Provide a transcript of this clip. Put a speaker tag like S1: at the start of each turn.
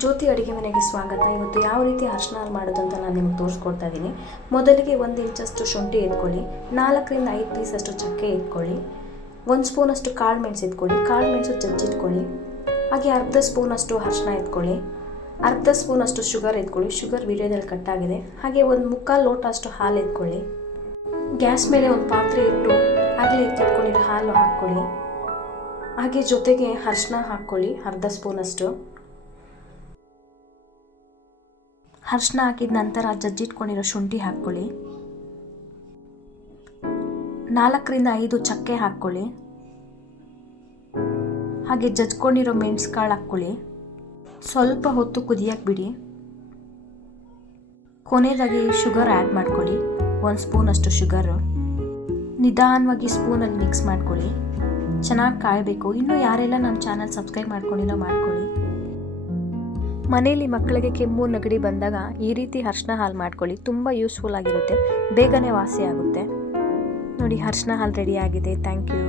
S1: ಜ್ಯೋತಿ ಅಡುಗೆ ಮನೆಗೆ ಸ್ವಾಗತ. ಇವತ್ತು ಯಾವ ರೀತಿ ಅರ್ಶನ ಮಾಡೋದು ಅಂತ ನಾನು ನಿಮ್ಗೆ ತೋರಿಸ್ಕೊಡ್ತಾ ಇದ್ದೀನಿ ಮೊದಲಿಗೆ ಒಂದು ಇಂಚಷ್ಟು ಶುಂಠಿ ಎತ್ಕೊಳ್ಳಿ. ನಾಲ್ಕರಿಂದ ಐದು ಪೀಸಷ್ಟು ಚಕ್ಕೆ ಇಟ್ಕೊಳ್ಳಿ ಒಂದು ಸ್ಪೂನಷ್ಟು ಕಾಳು ಮೆಣಸು ಎತ್ಕೊಳ್ಳಿ. ಕಾಳು ಮೆಣಸು ಜಜ್ಜಿಟ್ಕೊಳ್ಳಿ ಹಾಗೆ ಅರ್ಧ ಸ್ಪೂನಷ್ಟು ಅರ್ಶನ ಎತ್ಕೊಳ್ಳಿ. ಅರ್ಧ ಸ್ಪೂನಷ್ಟು ಶುಗರ್ ಎತ್ಕೊಳ್ಳಿ. ಶುಗರ್ ವೀಡಿಯೋದಲ್ಲಿ ಕಟ್ಟಾಗಿದೆ ಹಾಗೆ ಒಂದು ಮುಕ್ಕಾಲು ಲೋಟ ಅಷ್ಟು ಹಾಲು ಎತ್ಕೊಳ್ಳಿ. ಗ್ಯಾಸ್ ಮೇಲೆ ಒಂದು ಪಾತ್ರೆ ಇಟ್ಟು ಆಗಲೇ ಎತ್ತಿಟ್ಕೊಂಡಿರೋ ಹಾಲು ಹಾಕ್ಕೊಳ್ಳಿ. ಹಾಗೆ ಜೊತೆಗೆ ಅರ್ಶನ ಹಾಕ್ಕೊಳ್ಳಿ. ಅರ್ಧ ಸ್ಪೂನಷ್ಟು. ಅರ್ಶಿನ ಹಾಕಿದ ನಂತರ ಜಜ್ಜಿಟ್ಕೊಂಡಿರೋ ಶುಂಠಿ ಹಾಕ್ಕೊಳ್ಳಿ. ನಾಲ್ಕರಿಂದ ಐದು ಚಕ್ಕೆ ಹಾಕ್ಕೊಳ್ಳಿ. ಹಾಗೆ ಜಜ್ಕೊಂಡಿರೋ ಮೆಣಸು ಕಾಳು ಹಾಕ್ಕೊಳ್ಳಿ. ಸ್ವಲ್ಪ ಹೊತ್ತು ಕುದಿಯಕ್ಕೆ ಬಿಡಿ. ಕೊನೆಯದಾಗಿ ಶುಗರ್ ಆ್ಯಡ್ ಮಾಡ್ಕೊಳ್ಳಿ. ಒಂದು ಸ್ಪೂನಷ್ಟು ಶುಗರು. ನಿಧಾನವಾಗಿ ಸ್ಪೂನಲ್ಲಿ ಮಿಕ್ಸ್ ಮಾಡ್ಕೊಳ್ಳಿ. ಚೆನ್ನಾಗಿ ಕಾಯಬೇಕು. ಇನ್ನೂ ಯಾರೆಲ್ಲ ನಮ್ಮ ಚಾನಲ್ ಸಬ್ಸ್ಕ್ರೈಬ್ ಮಾಡ್ಕೊಂಡಿಲ್ಲ ಮಾಡ್ಕೊಳ್ಳಿ. ಮನೆಯಲ್ಲಿ ಮಕ್ಕಳಿಗೆ ಕೆಮ್ಮು, ನೆಗಡಿ ಬಂದಾಗ ಈ ರೀತಿ ಅರ್ಶಿನ ಹಾಲು ಮಾಡ್ಕೊಳ್ಳಿ. ತುಂಬ ಯೂಸ್ಫುಲ್ ಆಗಿರುತ್ತೆ. ಬೇಗನೆ ವಾಸಿ ಆಗುತ್ತೆ ನೋಡಿ ಅರ್ಶಿನ ಹಾಲು ರೆಡಿ ಆಗಿದೆ. Thank you